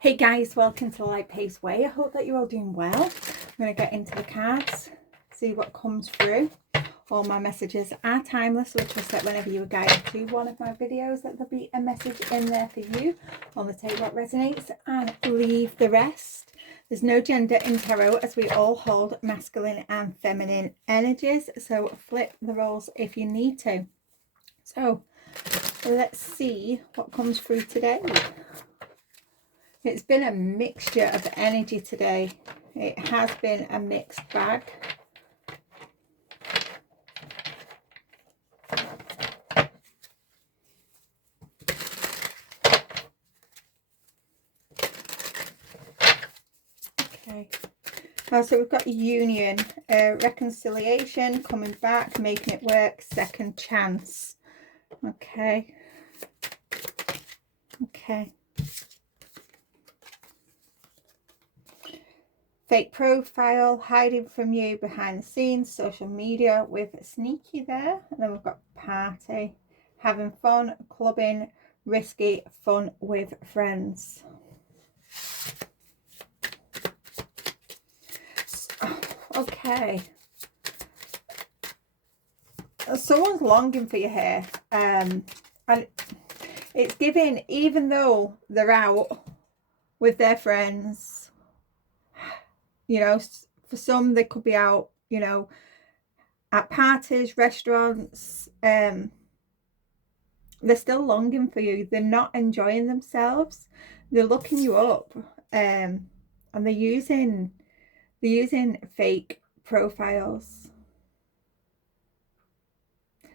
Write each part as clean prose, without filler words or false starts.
Hey guys, welcome to Light Pace Way. I hope that you're all doing well. I'm going to get into the cards, see what comes through. All my messages are timeless, so I trust that whenever you are guided to one of my videos, that there'll be a message in there for you. On the take what resonates and leave the rest. There's no gender in tarot, as we all hold masculine and feminine energies, so flip the roles if you need to. So let's see what comes through today. It's been a mixture of energy today. It has been a mixed bag. Okay. So we've got union, reconciliation, coming back, making it work, second chance. Okay. Okay. Fake profile, hiding from you behind the scenes, social media with sneaky there. And then we've got party, having fun, clubbing, risky, fun with friends. Okay. Someone's longing for you here. And it's giving, even though they're out with their friends, you know, for some they could be out, you know, at parties, restaurants, they're still longing for you. They're not enjoying themselves. They're looking you up, and they're using fake profiles.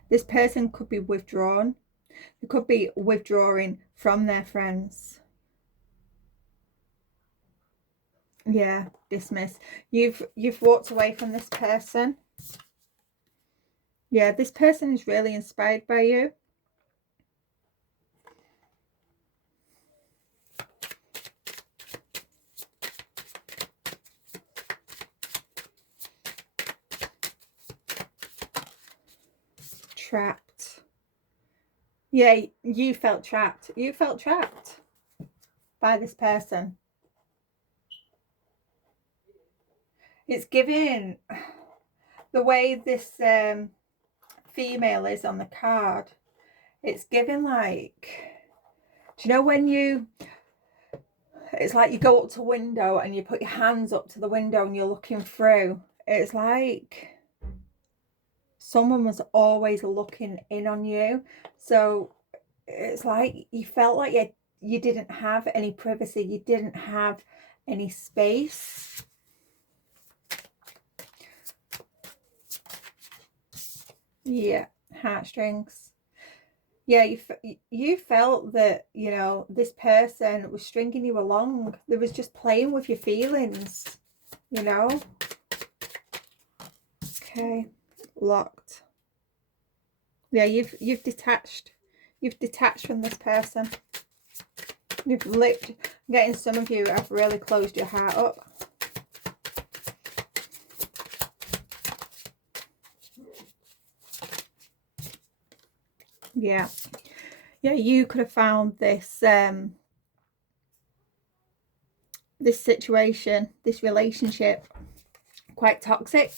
This person could be withdrawn. They could be withdrawing from their friends. Yeah, dismiss. You've walked away from this person. Yeah, this person is really inspired by you. Trapped. Yeah, you felt trapped. You felt trapped by this person. It's giving, the way this female is on the card, it's giving like, do you know when it's like you go up to a window and you put your hands up to the window and you're looking through. It's like someone was always looking in on you. So it's like you felt like you didn't have any privacy. You didn't have any space. Yeah, heartstrings. Yeah, you felt that, you know, this person was stringing you along. They was just playing with your feelings, you know. Okay, locked. Yeah, you've detached. You've detached from this person. You've licked. I'm getting some of you have really closed your heart up. Yeah. Yeah, you could have found this this situation, this relationship quite toxic.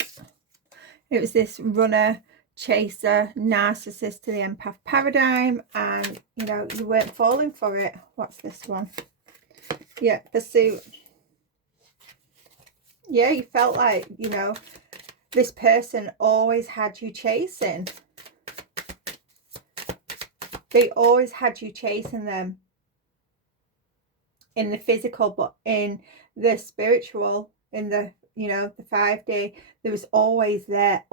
It was this runner, chaser, narcissist to the empath paradigm, and you know, you weren't falling for it. What's this one? Yeah, pursuit. Yeah, you felt like, you know, this person always had you chasing. They always had you chasing them in the physical, but in the spiritual, in the, you know, the 5D, there was always there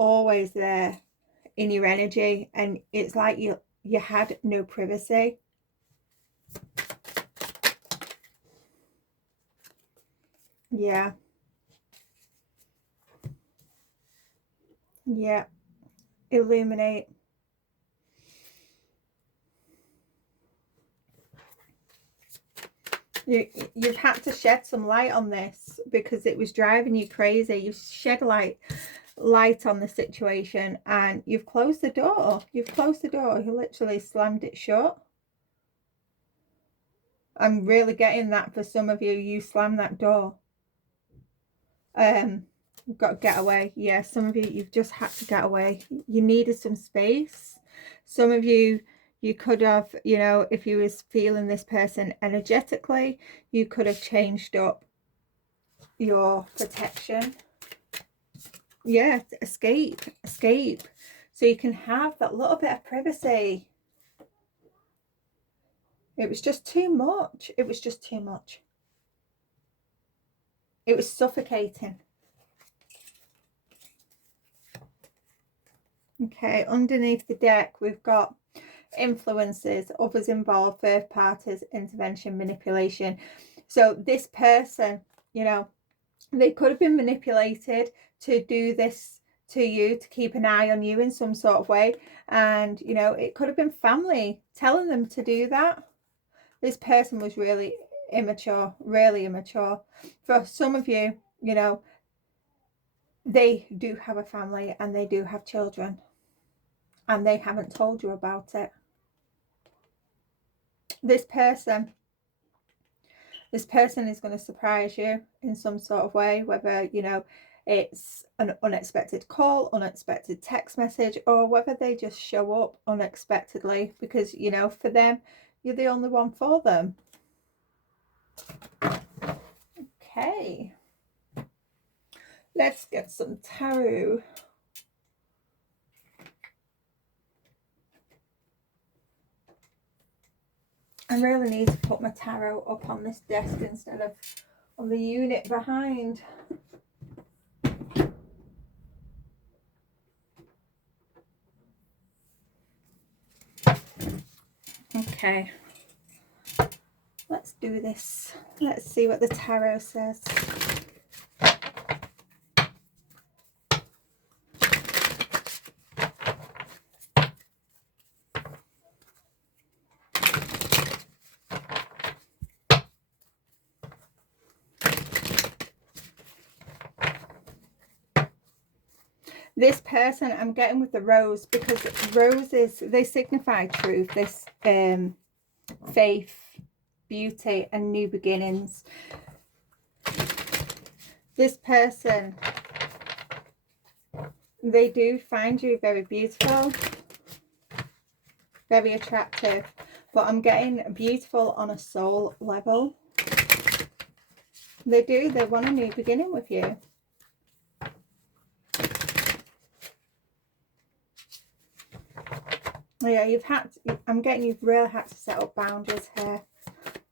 in your energy, and it's like you had no privacy. Yeah. Yeah. Illuminate. You've had to shed some light on this because it was driving you crazy. You've shed light on the situation, and you've closed the door. You've closed the door. You literally slammed it shut. I'm really getting that for some of you. You slammed that door. You've got to get away. Yeah, some of you, you've just had to get away. You needed some space. Some of you, you could have, you know, if you was feeling this person energetically, you could have changed up your protection. Yeah, escape. So you can have that little bit of privacy. It was just too much. It was just too much. It was suffocating. Okay, underneath the deck, we've got influences, others involved, third parties, intervention, manipulation. So this person, you know, they could have been manipulated to do this to you, to keep an eye on you in some sort of way. And, you know, it could have been family telling them to do that. This person was really immature, really immature. For some of you, you know, they do have a family and they do have children, and they haven't told you about it. This person is going to surprise you in some sort of way, whether, you know, it's an unexpected call, unexpected text message, or whether they just show up unexpectedly because, you know, for them, you're the only one for them. Okay. Let's get some tarot. I really need to put my tarot up on this desk instead of on the unit behind. Okay. Let's do this. Let's see what the tarot says. This person, I'm getting with the rose, because roses, they signify truth, this faith, beauty, and new beginnings. This person, they do find you very beautiful, very attractive, but I'm getting beautiful on a soul level. They do, they want a new beginning with you. Yeah, I'm getting you've really had to set up boundaries here.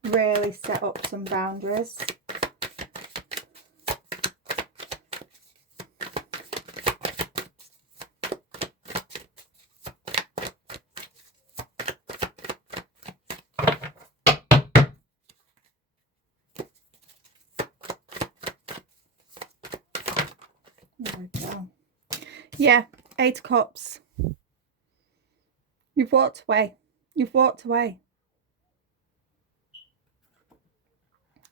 Really set up some boundaries. There we go. Yeah, 8 of Cups. You've walked away. You've walked away.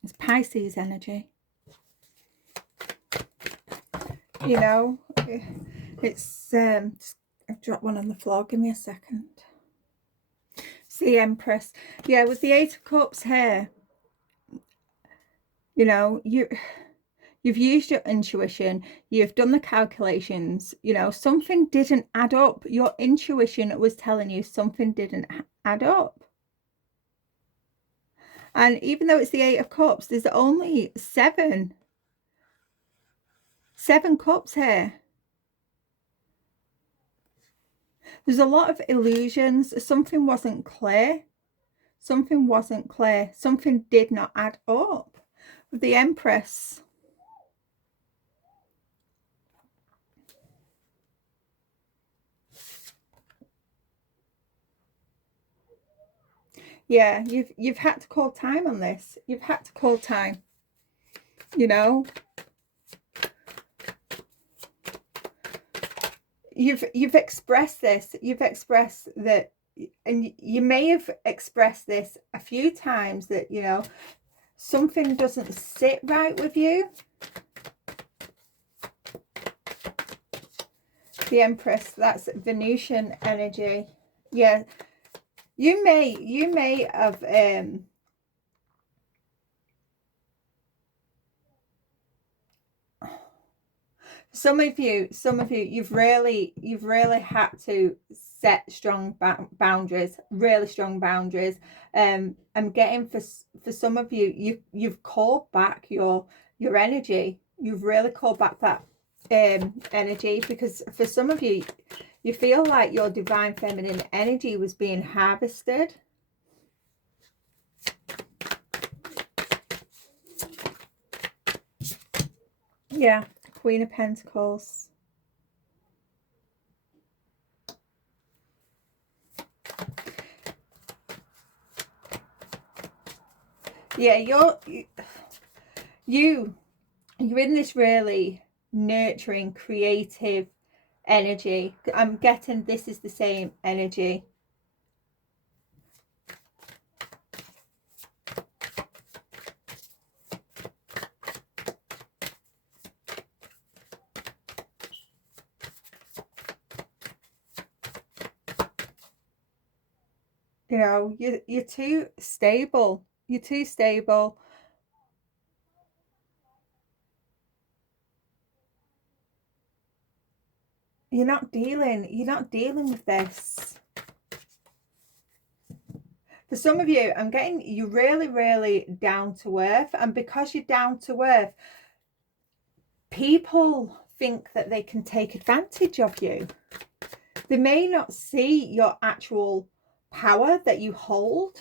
It's Pisces energy. You know, it's I've dropped one on the floor. Give me a second. It's the Empress. Yeah, with the 8 of Cups here, you know, you've used your intuition, you've done the calculations, you know, something didn't add up. Your intuition was telling you something didn't add up. And even though it's the 8 of Cups, there's only 7 cups here. There's a lot of illusions. Something wasn't clear. Something wasn't clear. Something did not add up. With the Empress, yeah, you've had to call time on this. You've had to call time. You know, you've expressed this. You've expressed that, and you may have expressed this a few times, that, you know, something doesn't sit right with you. The Empress, that's Venusian energy. Yeah, you may have Some of you, you've really had to set strong boundaries, really strong boundaries. I'm getting for some of you, you've called back your energy. You've really called back that energy, because for some of you, you feel like your divine feminine energy was being harvested. Yeah, Queen of Pentacles. Yeah, you're in this really nurturing, creative energy. I'm getting this is the same energy. You know, you're too stable. You're too stable. You're not dealing with this. For some of you, I'm getting you really down to earth, and because you're down to earth, people think that they can take advantage of you. They may not see your actual power that you hold.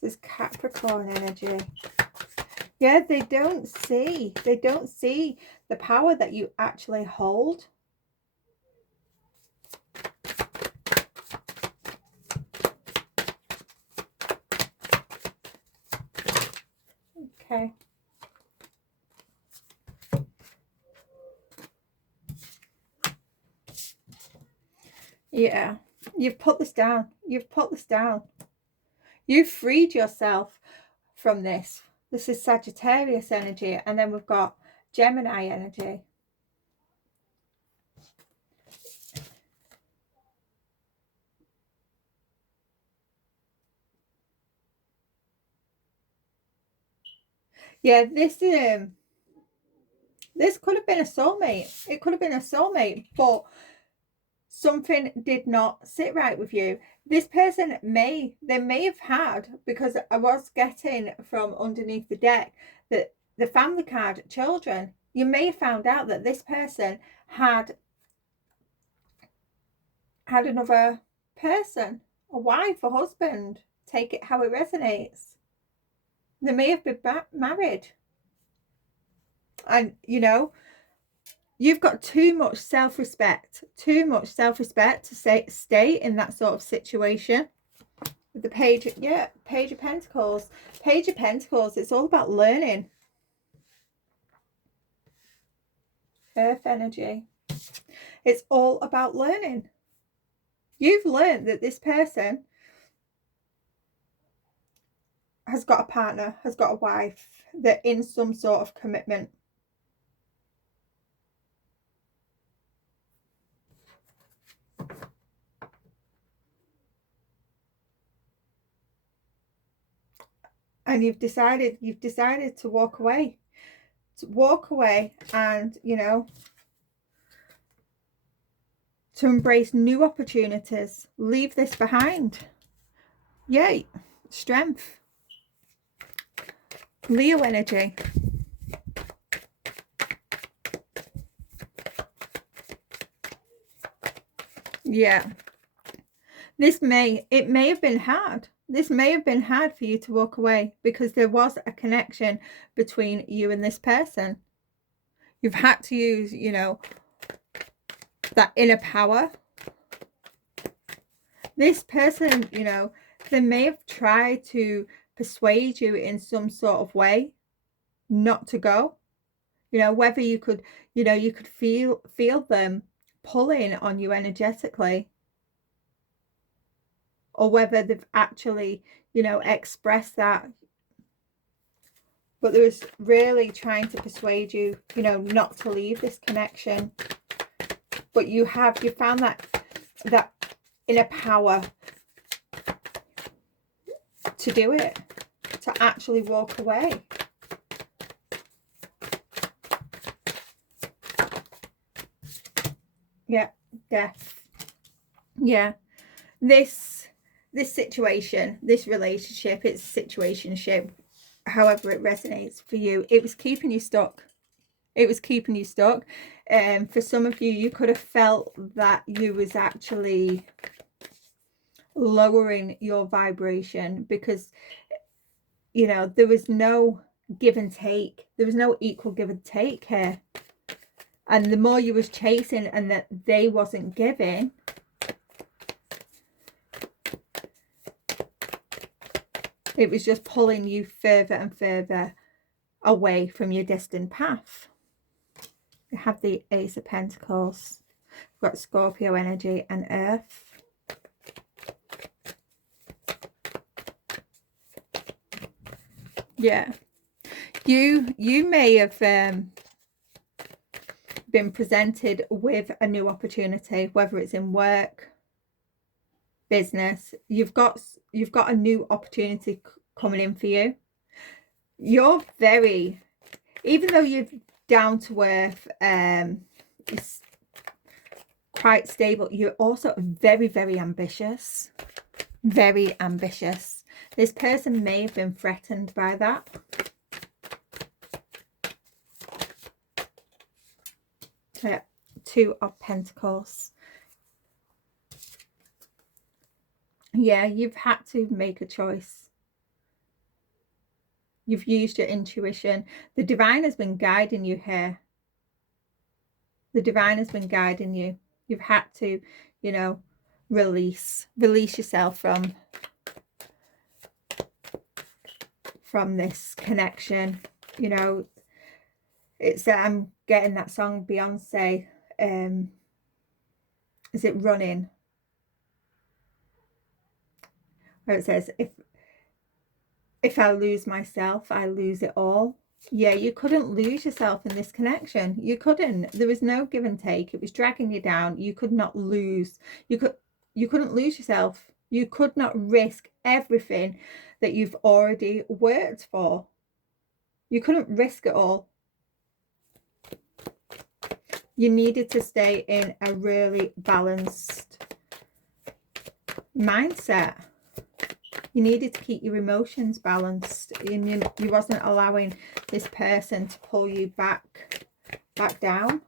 This is Capricorn energy. Yeah, they don't see the power that you actually hold. Okay. Yeah, you've put this down. You've put this down. You've freed yourself from this. This is Sagittarius energy, and then we've got Gemini energy. Yeah, this could have been a soulmate. It could have been a soulmate, but something did not sit right with you. This person may have had, because I was getting from underneath the deck that the family card, children, you may have found out that this person had another person, a wife, a husband. Take it how it resonates. They may have been married, and you know, you've got too much self-respect to stay in that sort of situation. With the page, yeah, Page of Pentacles. Page of Pentacles, it's all about learning. Earth energy. It's all about learning. You've learned that this person has got a partner, has got a wife, they're in some sort of commitment. And you've decided to walk away. And, you know, to embrace new opportunities. Leave this behind. Yay. Strength. Leo energy. Yeah. It may have been hard. This may have been hard for you to walk away, because there was a connection between you and this person. You've had to use, you know, that inner power. This person, you know, they may have tried to persuade you in some sort of way not to go. You know, whether you could, you know, you could feel them pulling on you energetically, or whether they've actually, you know, expressed that. But there was really trying to persuade you, you know, not to leave this connection. But you found that inner power to do it. to actually walk away. Yeah, death. Yeah, this situation, this relationship, it's situationship, however it resonates for you, it was keeping you stuck. It was keeping you stuck. For some of you, you could have felt that you was actually lowering your vibration because, you know, there was no give and take. There was no equal give and take here. And the more you was chasing and that they wasn't giving, it was just pulling you further and further away from your destined path. We have the Ace of Pentacles. We've got Scorpio energy and Earth. Yeah. You may have been presented with a new opportunity, whether it's in work, business. You've got a new opportunity coming in for you. You're very, even though you're down to earth, it's quite stable, you're also very, very ambitious. Very ambitious. This person may have been threatened by that. Yeah, Two of Pentacles. Yeah, you've had to make a choice. You've used your intuition. The divine has been guiding you here. The divine has been guiding you. You've had to, you know, release yourself from this connection. You know, it's I'm getting that song Beyonce, is it Running, where it says, if I lose myself, I lose it all. Yeah, you couldn't lose yourself in this connection. You couldn't. There was no give and take. It was dragging you down. You could not lose. You couldn't lose yourself. You could not risk everything that you've already worked for. You couldn't risk it all. You needed to stay in a really balanced mindset. You needed to keep your emotions balanced, and you wasn't allowing this person to pull you back down.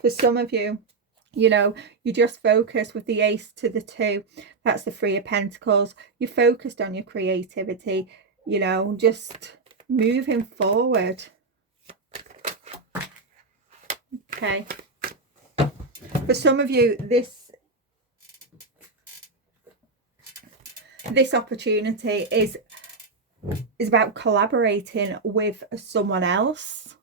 For some of you, you know, you just focus with the Ace to the 2. That's the 3 of Pentacles. You focused on your creativity, you know, just moving forward. Okay. For some of you, this opportunity is about collaborating with someone else.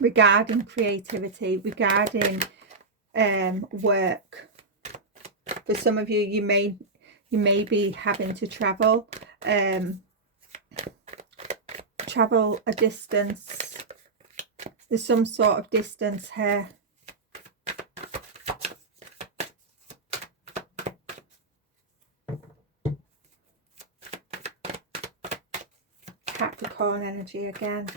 Regarding creativity, regarding work. For some of you, you may be having to travel a distance. There's some sort of distance here. Capricorn energy again.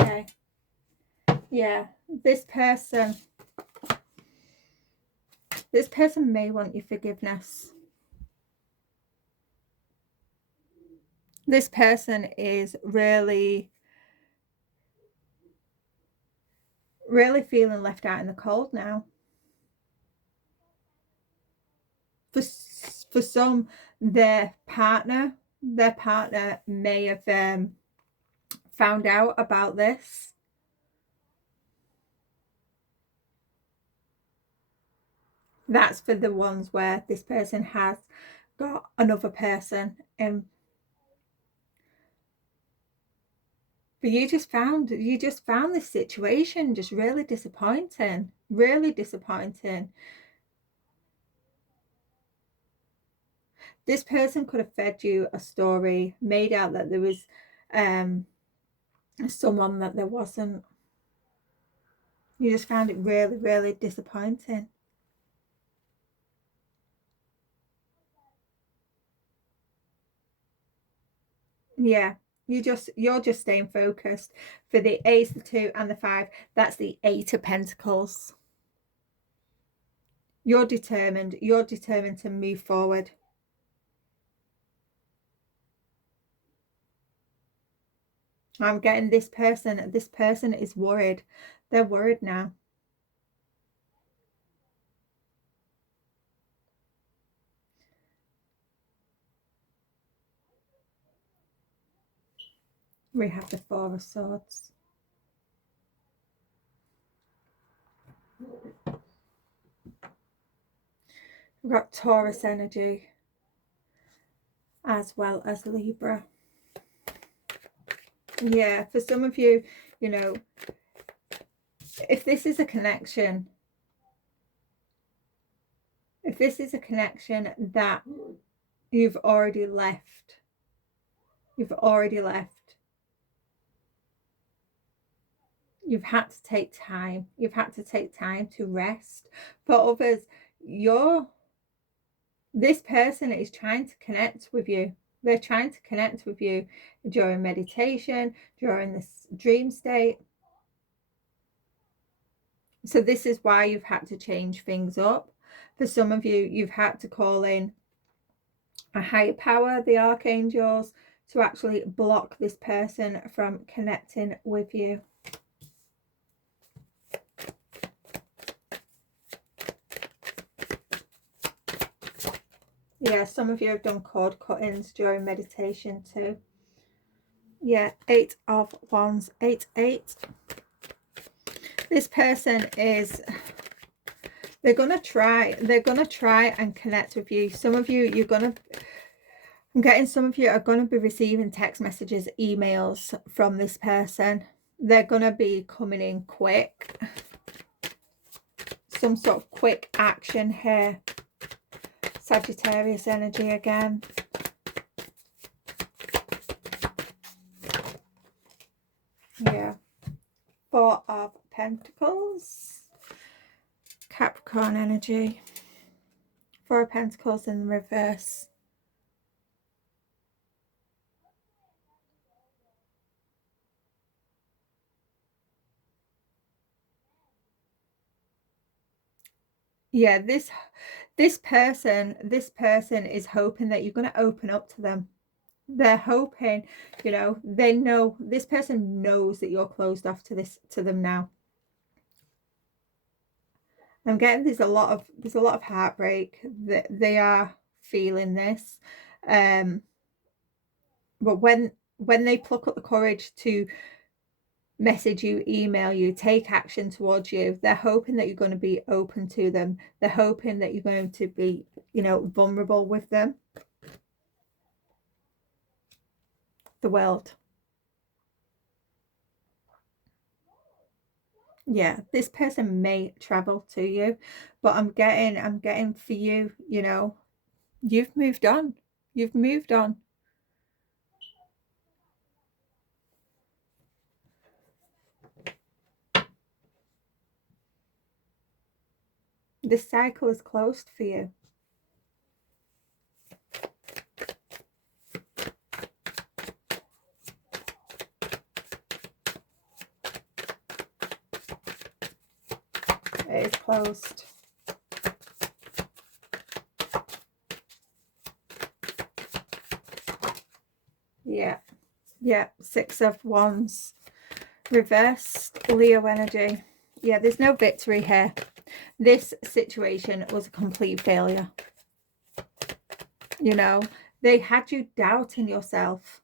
Okay. Yeah, this person may want your forgiveness. This person is really feeling left out in the cold now. For some, their partner may have found out about this. That's for the ones where this person has got another person in. But you just found this situation just really disappointing. Really disappointing. This person could have fed you a story, made out that there was someone that there wasn't. You just found it really, really disappointing. Yeah, you're just staying focused. For the Ace, the 2 and the 5, that's the 8 of Pentacles. You're determined to move forward. I'm getting this person is worried. They're worried now. We have the 4 of Swords. We've got Taurus energy as well as Libra. Yeah, for some of you, you know, if this is a connection, that you've already left, you've had to take time. You've had to take time to rest. For others, this person is trying to connect with you. They're trying to connect with you during meditation, during this dream state. So this is why you've had to change things up. For some of you, you've had to call in a higher power, the archangels, to actually block this person from connecting with you. Yeah, some of you have done cord cuttings during meditation too. Yeah, 8 of Wands, 8, 8. This person is, they're gonna try and connect with you. Some of you, I'm getting some of you are gonna be receiving text messages, emails from this person. They're gonna be coming in quick. Some sort of quick action here. Sagittarius energy again. Yeah. 4 of Pentacles. Capricorn energy. 4 of Pentacles in the reverse. Yeah, this person is hoping that you're going to open up to them. They're hoping, you know, they know, this person knows that you're closed off to them now. I'm getting there's a lot of heartbreak that they are feeling this. But when they pluck up the courage to message you, email you, take action towards you, they're hoping that you're going to be open to them. They're hoping that you're going to be, you know, vulnerable with them. The World. Yeah, this person may travel to you, but I'm getting for you, you know, you've moved on. You've moved on. This cycle is closed for you. It is closed. Yeah. Yeah. 6 of Wands. Reversed. Leo energy. Yeah, there's no victory here. This situation was a complete failure. You know, they had you doubting yourself.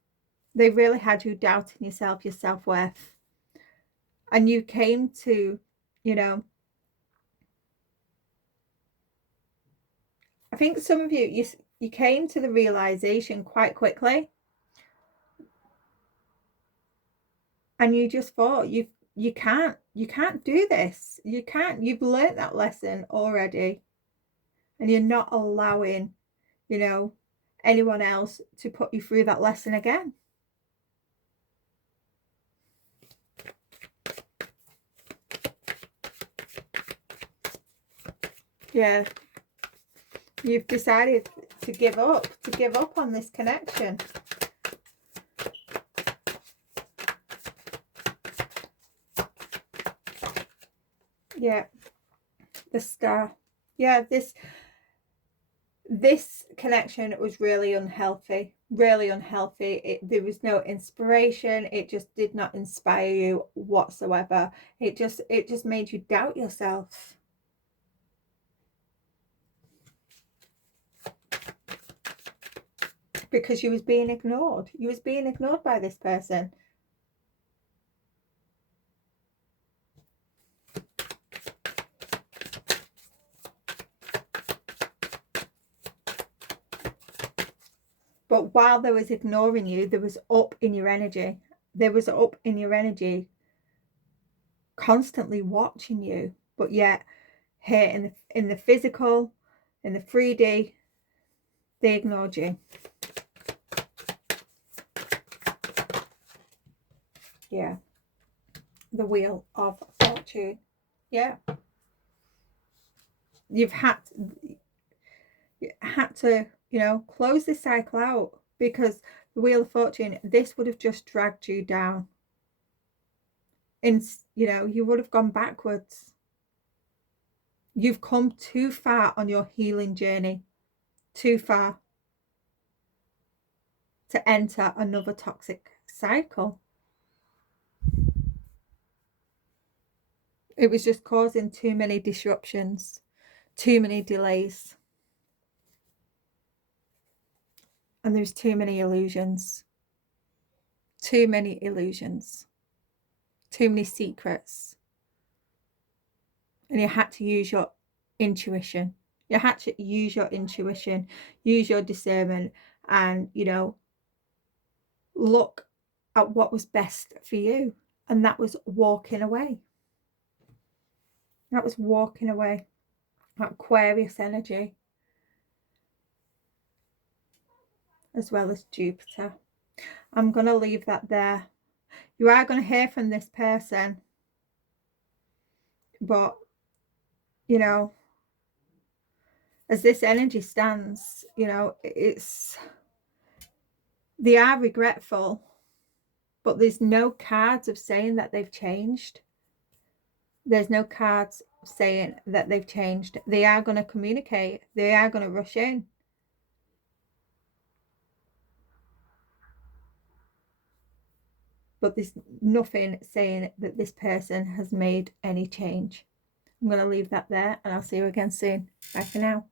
They really had you doubting yourself, your self-worth. And you came to, you know, I think some of you came to the realization quite quickly. And you just thought, you can't do this. You've learnt that lesson already. And you're not allowing, you know, anyone else to put you through that lesson again. Yeah. You've decided to give up on this connection. Yeah. The Star. Yeah, this connection was really unhealthy. Really unhealthy. There was no inspiration. It just did not inspire you whatsoever. It just made you doubt yourself. Because you was being ignored. You was being ignored by this person. But while they was ignoring you, there was up in your energy. There was up in your energy constantly watching you. But yet here in the physical, in the 3D, they ignored you. Yeah. The Wheel of Fortune. Yeah. You've had to, you know, close this cycle out, because the Wheel of Fortune, this would have just dragged you down. And, you know, you would have gone backwards. You've come too far on your healing journey. Too far to enter another toxic cycle. It was just causing too many disruptions, too many delays. And there's too many illusions. Too many illusions. Too many secrets. And you had to use your intuition. You had to use your intuition, use your discernment, and, you know, look at what was best for you. And that was walking away. That was walking away. That Aquarius energy. As well as Jupiter. I'm going to leave that there. You are going to hear from this person. But, you know, as this energy stands, you know, they are regretful, but there's no cards of saying that they've changed. There's no cards saying that they've changed. They are going to communicate. They are going to rush in. But there's nothing saying that this person has made any change. I'm going to leave that there, and I'll see you again soon. Bye for now.